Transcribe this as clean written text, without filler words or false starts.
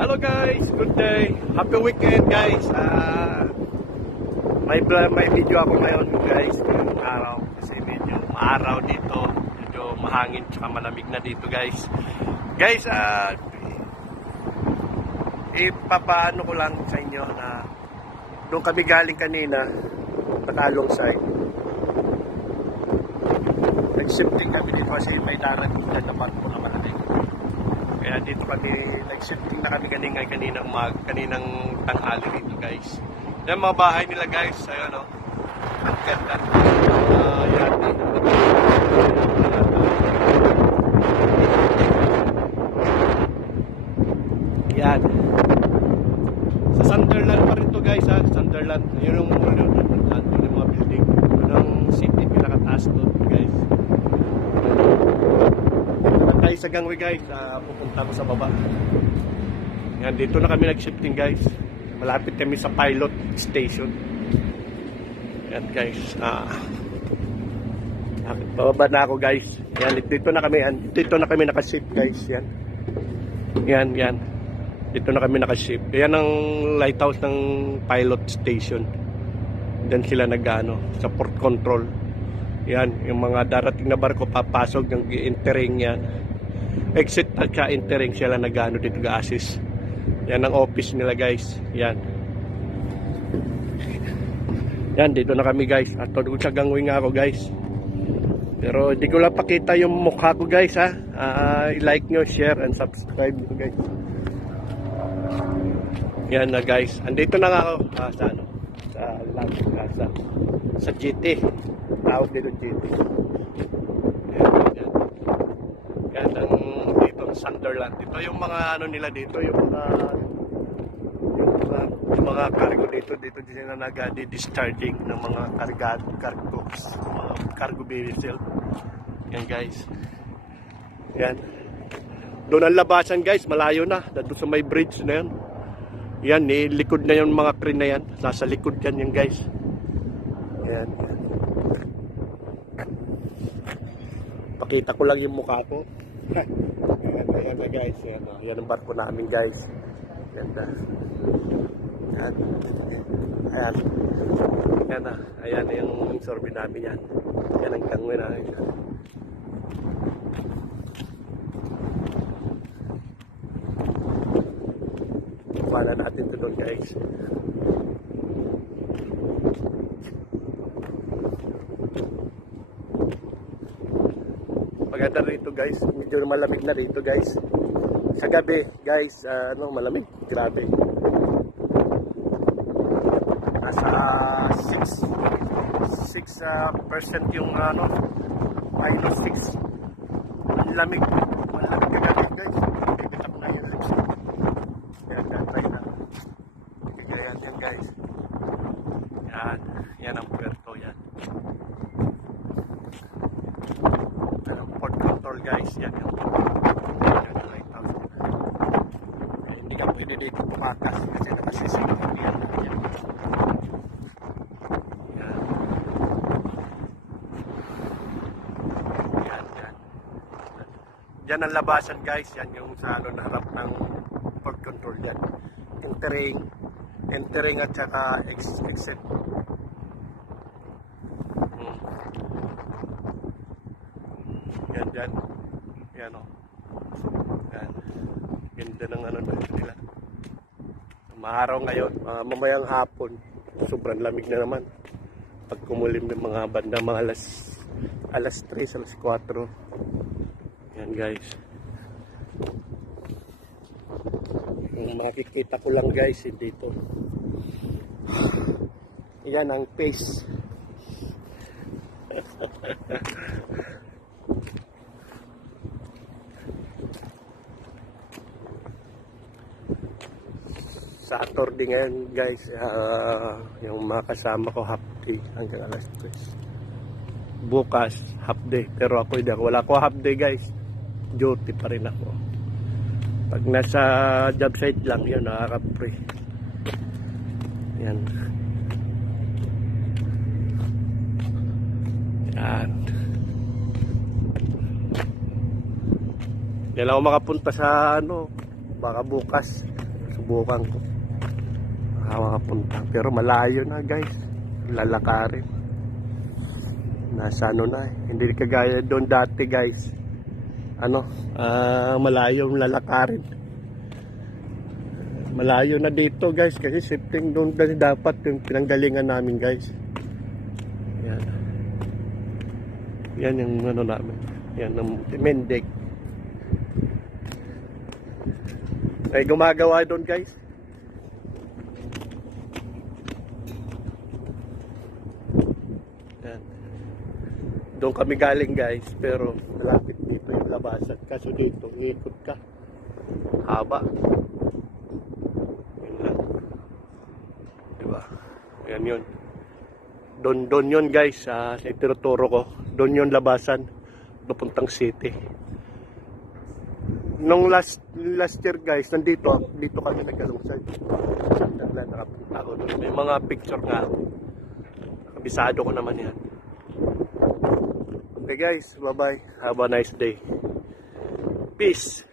Hello guys, good day. Happy weekend guys. May video ako ngayon guys, ngayong araw kasi medyo maaraw dito, medyo mahangin tsaka malamig na dito guys. Guys, ipapaano ko lang sa inyo na doon kami galing kanina, Patalong side. Nag-shifting kami dito kasi may darating dyan na barko na malaking. Kaya dito kami, nag-shifting na kami kaninang tanghali dito guys. Yan mga bahay nila guys, ayun o. Ang ganda. Yan. Sa Sunderland pa rin to guys ha, Sunderland. Yun yung mga building. Yun ang city, pinakataas doon guys. Tayo sa gangway guys, pupunta ko sa baba. Yan, dito na kami nag-shifting guys. Malapit kami sa pilot station. Yan guys, bababa na ako guys. Yan, dito na kami naka-shift guys. Yan. Dito na kami naka-shift. Yan ang lighthouse ng pilot station. Diyan sila nag-ano, sa port control. Yan, yung mga darating na barko papasok, yung entering yan. Exit at sa entering sila nag-ano dito ga-assist. Yan ang office nila guys. Yan, dito na kami guys. At sa gangway nga ako guys. Pero hindi ko lang pakita yung mukha ko guys ha. I-like nyo, share and subscribe nyo guys. Yan na guys. Andito na nga ako sa GT. Tawag dito GT. Yan ang dito Sunderland. Ito yung mga ano nila dito, yung mga cargo dito sila nag-discharging ng mga cargo vehicle. Yan guys. Yan. Doon ang labasan guys, malayo na. Doon sa may bridge na yan. Yan, likod na yung mga crane na yan. Nasa likod yan guys. Yan. Pakita ko lang yung mukha ko. Ayan na guys. Yan ang barko namin guys. Ganda. Ayan. Ayan yung sorbe namin yan. Yan ang gangway namin. Para natin ito doon guys. Maganda rito guys. Medyo malamig na rito guys. Sa gabi guys, malamig. Grabe. Nasa 6% yung minus 6. Ang lamig. Malamig ka gabi guys. Bibitak na yan. Yan guys. Yan ang puerto yan. Ang port control guys. Yan yung lighthouse. Hindi ka pwede dito pumakas kasi nakasisigaw yan. Yan ang labasan guys. Yan yung sa na harap ng port control yan. Entering at saka exit. Yan o. Yan. Ganda ng nila. Maaraw ngayon, mamayang hapon. Sobrang lamig na naman. Pag kumulim ng mga banda, mga alas 3, alas 4. Yan guys. Yung makikita ko lang guys, dito. Yan ang pace. Saturday ngayon guys, yung mga kasama ko half day hanggang alas 3. Bukas half day, pero wala ko half day guys. Duty pa rin ako. Pag nasa job site lang yun, nakaka-free. Yan. Yan ako makapunta sa baka bukas subukan ko. Makapunta. Pero malayo na guys. Lalakarin. Nasa ano na eh. Hindi kagaya doon dati guys. Malayo yung lalakarin. Malayo na dito guys. Kasi shifting doon dapat yung pinanggalingan namin guys. Yan. Yan yung ano namin. Yan ang Mendek. Ay gumagawa doon guys. Yan. Doon kami galing guys, pero malapit dito yung labasan. Kaso dito, ikot ka. Haba. Yun lang. Diba? Yan yun. Doon yun guys, itinuturo ko. Doon yun labasan, papuntang city. Nung last year guys, dito kami nag-alungsad. Sandala, nakapunta ako doon. May mga picture nga. Kabisado ko naman yan. Okay guys, bye bye. Have a nice day. Peace.